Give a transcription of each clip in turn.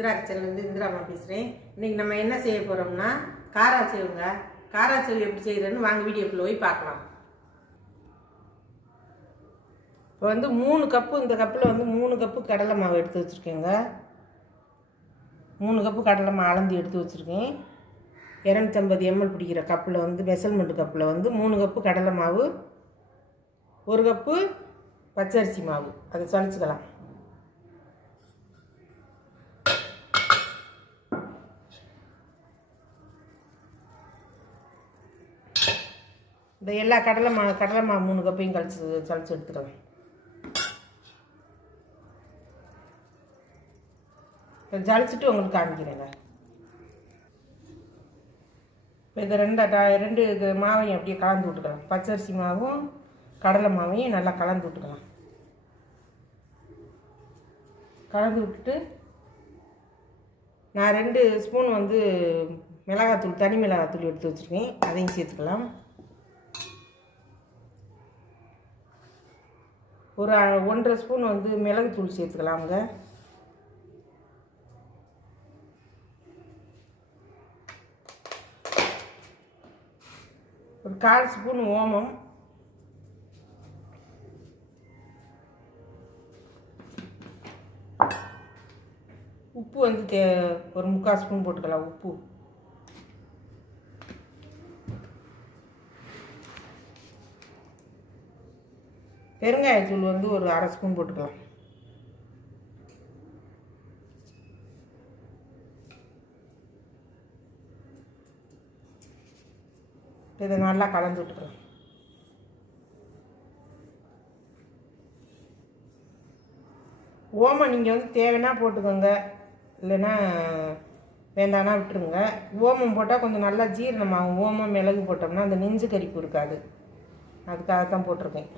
இந்திரா கிச்சன்லேருந்து இந்திராமா பேசுகிறேன். இன்றைக்கி நம்ம என்ன செய்ய போகிறோம்னா காராச்சேவுங்க. காராச்சேவு எப்படி செய்கிறேன்னு வாங்க வீடியோக்குள்ளே போய் பார்க்கலாம். இப்போ வந்து 3 கப்பு, இந்த கப்பில் வந்து 3 கப்பு கடலை மாவு எடுத்து வச்சுருக்கேங்க. 3 கப்பு கடலை மாவு அளந்து எடுத்து வச்சுருக்கேன். 250 ml பிடிக்கிற கப்பில் வந்து மெஷர்மெண்ட் கப்பில் வந்து 3 கப்பு கடலை மாவு, 1 கப்பு பச்சரிசி மாவு, அதை சளிச்சுக்கலாம். இந்த எல்லா கடலை மாவு 3 கப்பையும் சளிச்சு எடுத்துக்கலாம். ஜலிச்சுட்டு உங்களுக்கு காமிக்கிறேங்க. இப்போ இதை ரெண்டு மாவையும் அப்படியே கலந்து விட்டுக்கலாம். பச்சரிசி மாவும் கடலை மாவையும் நல்லா கலந்து விட்டுக்கலாம். கலந்து விட்டுட்டு நான் 2 ஸ்பூன் வந்து மிளகாத்தூள், தனி மிளகாத்தூள் எடுத்து வச்சுருக்கேன், அதையும் சேர்த்துக்கலாம். ஒரு 1.5 ஸ்பூன் வந்து மிளகுத்தூள் சேர்த்துக்கலாமுங்க. ஒரு 1/4 ஸ்பூன் ஓமம், உப்பு வந்து ஒரு 3/4 ஸ்பூன் போட்டுக்கலாம். உப்பு, பெருங்காயத்தூள் வந்து ஒரு 1/2 ஸ்பூன் போட்டுக்கலாம். இதை நல்லா கலந்து விட்டுக்கலாம். ஓமம் நீங்கள் வந்து தேவைன்னா போட்டுக்கோங்க, இல்லைன்னா வேண்டானா விட்டுருங்க. ஓமம் போட்டால் கொஞ்சம் நல்லா ஜீரணமாகும். ஓமம் மிளகு போட்டோம்னா அந்த நெஞ்சு கரிப்பு இருக்காது, அதுக்காகத்தான் போட்டிருக்கேன்.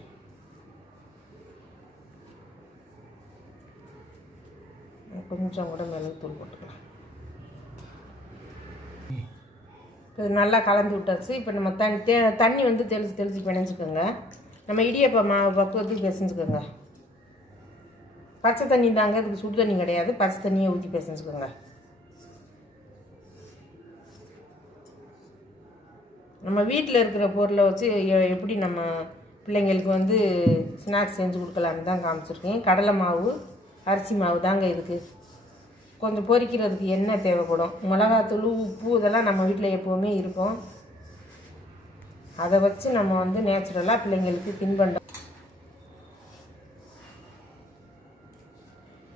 கொஞ்சம் கூட மிளகுத்தூள் போட்டுக்கலாம். இது நல்லா கலந்து விட்டாச்சு. இப்போ நம்ம தண்ணி வந்து தெளித்து பிணைஞ்சிக்கோங்க. நம்ம இடியப்ப மாவு பக்குவத்துக்கு பிசைஞ்சுக்கோங்க. பச்சை தண்ணி தாங்க, இதுக்கு சுடு தண்ணி கிடையாது. பச்சை தண்ணியை ஊற்றி பிசைஞ்சுக்கோங்க. நம்ம வீட்டில் இருக்கிற பொருளை வச்சு எப்படி நம்ம பிள்ளைங்களுக்கு வந்து ஸ்நாக்ஸ் செஞ்சு கொடுக்கலான்னு தான் காமிச்சிருக்கேன். கடலை மாவு, அரிசி மாவு தாங்க இதுக்கு. கொஞ்சம் பொரிக்கிறதுக்கு எண்ணெய் தேவைப்படும். மிளகாத்தூள், உப்பு இதெல்லாம் நம்ம வீட்டில் எப்போவுமே இருக்கும். அதை வச்சு நம்ம வந்து நேச்சுரலாக பிள்ளைங்களுக்கு தின்பண்டம்,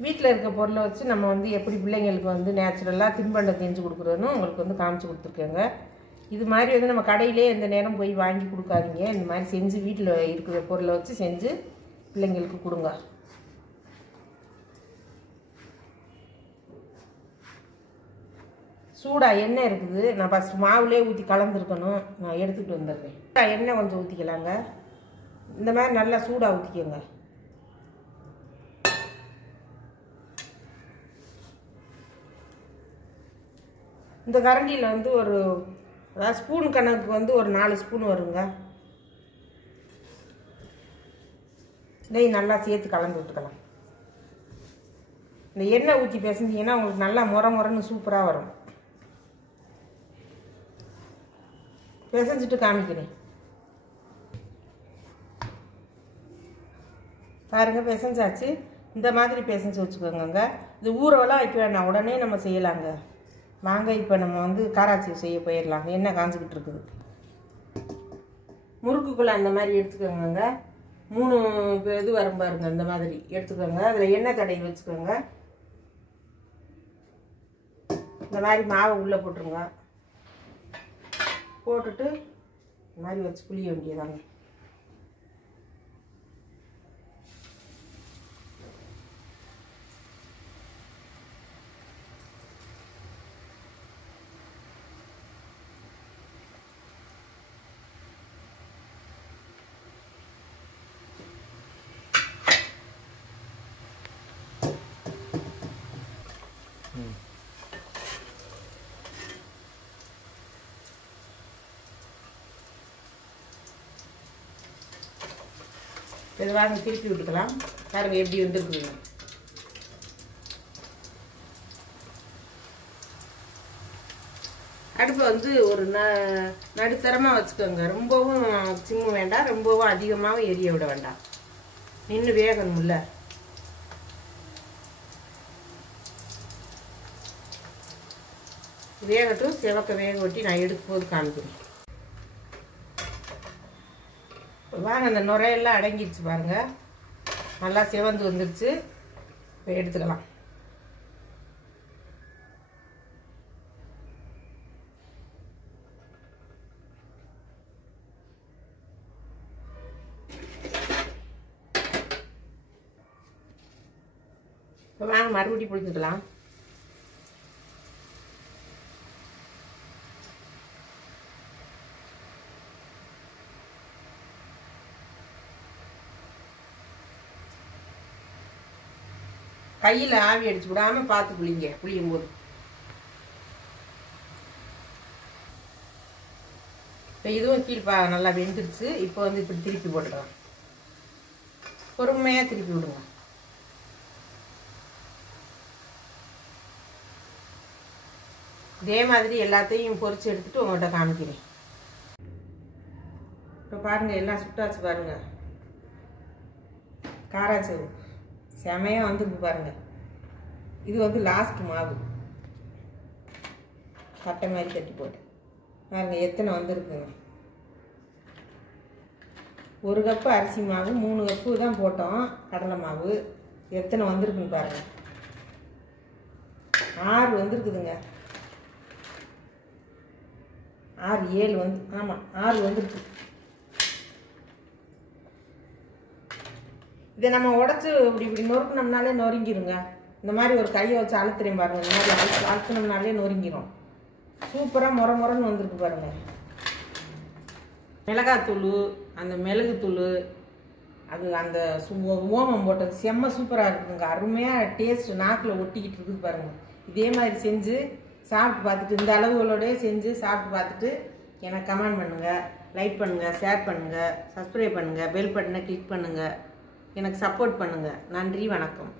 வீட்டில் இருக்க பொருளை வச்சு நம்ம வந்து எப்படி பிள்ளைங்களுக்கு வந்து நேச்சுரலாக தின்பண்டம் செஞ்சு கொடுக்குறதுன்னு உங்களுக்கு வந்து காமிச்சு கொடுத்துருக்கேங்க. இது மாதிரி வந்து நம்ம கடையிலே எந்த நேரம் போய் வாங்கி கொடுக்காதீங்க. இந்த மாதிரி செஞ்சு வீட்டில் இருக்கிற பொருளை வச்சு செஞ்சு பிள்ளைங்களுக்கு கொடுங்க. சூடாக எண்ணெய் இருக்குது. நான் ஃபஸ்ட்டு மாவுலேயே ஊற்றி கலந்துருக்கணும், நான் எடுத்துகிட்டு வந்துடுறேன். எண்ணெய் கொஞ்சம் ஊற்றிக்கலாங்க. இந்த மாதிரி நல்லா சூடாக ஊற்றிக்கோங்க. இந்த கரண்டியில் வந்து ஒரு ஸ்பூன் கணக்கு வந்து ஒரு 4 ஸ்பூன் வருங்க. நெய் நல்லா சேர்த்து கலந்து விட்டுக்கலாம். இந்த எண்ணெய் ஊற்றி பிசைஞ்சிங்கன்னா உங்களுக்கு நல்லா முறன்னு சூப்பராக வரும். பிசைஞ்சிட்டு காமிக்கிறேன் பாருங்க. பிசைஞ்சாச்சு. இந்த மாதிரி பிசைஞ்சு வச்சுக்கோங்க. இது ஊறவெல்லாம் வைக்க வேண்டாம், உடனே நம்ம செய்யலாங்க. வாங்க இப்போ நம்ம வந்து காராச்சேவு செய்ய போயிடலாம். எண்ணெய் காஞ்சிக்கிட்டு இருக்குது. முறுக்குக்குள்ளே அந்த மாதிரி எடுத்துக்கோங்க. 3 இது வரும் பாருங்க, இந்த மாதிரி எடுத்துக்கோங்க. அதில் எண்ணெய் தடவி வச்சுக்கோங்க. இந்த மாதிரி மாவை உள்ளே போட்டுருங்க. போட்டுட்டு இந்த மாதிரி வச்சு புளிய வேண்டியதாங்க. இதை வாங்க திருப்பி விட்டுக்கலாம். பாருங்கள் எப்படி வந்துருக்குங்க. அடுப்பை வந்து ஒரு நடுத்தரமாக வச்சுக்கோங்க. ரொம்பவும் சிம்மு வேண்டாம், ரொம்பவும் அதிகமாகவும் எரிய விட வேண்டாம். நின்று வேகணும்ல. வேகட்டும். செவக்க வேக ஒட்டி நான் எடுக்கும் போது காமிக்கிறேன். வாங்க, அந்த நுரையெல்லாம் அடங்கிடுச்சு பாருங்க. நல்லா சிவந்து வந்துடுச்சு. இப்போ எடுத்துக்கலாம். இப்போ வாங்க மறுபடியும் பிடிச்சிக்கலாம். கையில் ஆவி அடிச்சு விடாமல் பார்த்து புளிங்க. புளியும் போது இப்போ இதுவும் கீழ்ப்பா நல்லா வெந்துருச்சு. இப்போ வந்து இப்படி திருப்பி போட்டுக்கலாம். பொறுமையாக திருப்பி விடுங்க. இதே மாதிரி எல்லாத்தையும் பொரிச்சு எடுத்துட்டு உங்கள்கிட்ட காமிக்கிறேன். இப்போ பாருங்கள், எல்லாம் சுட்டாச்சு பாருங்கள். காராச்சேவு செமையாக வந்துருக்கு பாருங்கள். இது வந்து லாஸ்ட் மாவு கட்டை மாதிரி கட்டி போட்டு பாருங்கள் எத்தனை வந்துருக்குங்க. 1 கப்பு அரிசி மாவு, 3 கப்பு தான் போட்டோம் கடலை மாவு. எத்தனை வந்துருக்குன்னு பாருங்கள். 6 வந்துருக்குதுங்க. 6 7 வந்து, ஆமாம் 6 வந்துருக்கு. இதை நம்ம உடச்சி இப்படி நொறுக்கினோம்னாலே நொறுங்கிருங்க. இந்த மாதிரி ஒரு கையை வச்சு அழுத்துறேன் பாருங்கள். இந்த மாதிரி அழுத்தினோம்னாலே நொறுங்கிரும். சூப்பராக முறன்னு வந்திருக்கு பாருங்கள். மிளகாத்தூள், அந்த மிளகுத்தூள், அது அந்த ஓமம் போட்டது செம்ம சூப்பராக இருக்குதுங்க. அருமையாக டேஸ்ட் நாக்கில் ஒட்டிக்கிட்டு இருக்குது பாருங்கள். இதே மாதிரி செஞ்சு சாப்பிட்டு பார்த்துட்டு, இந்த அளவுகளோடய செஞ்சு சாப்பிட்டு பார்த்துட்டு எனக்கு கமெண்ட் பண்ணுங்கள், லைக் பண்ணுங்கள், ஷேர் பண்ணுங்கள், சப்ஸ்கிரைப் பண்ணுங்கள், பெல் பட்டனை கிளிக் பண்ணுங்கள். எனக்கு சப்போர்ட் பண்ணுங்கள். நன்றி, வணக்கம்.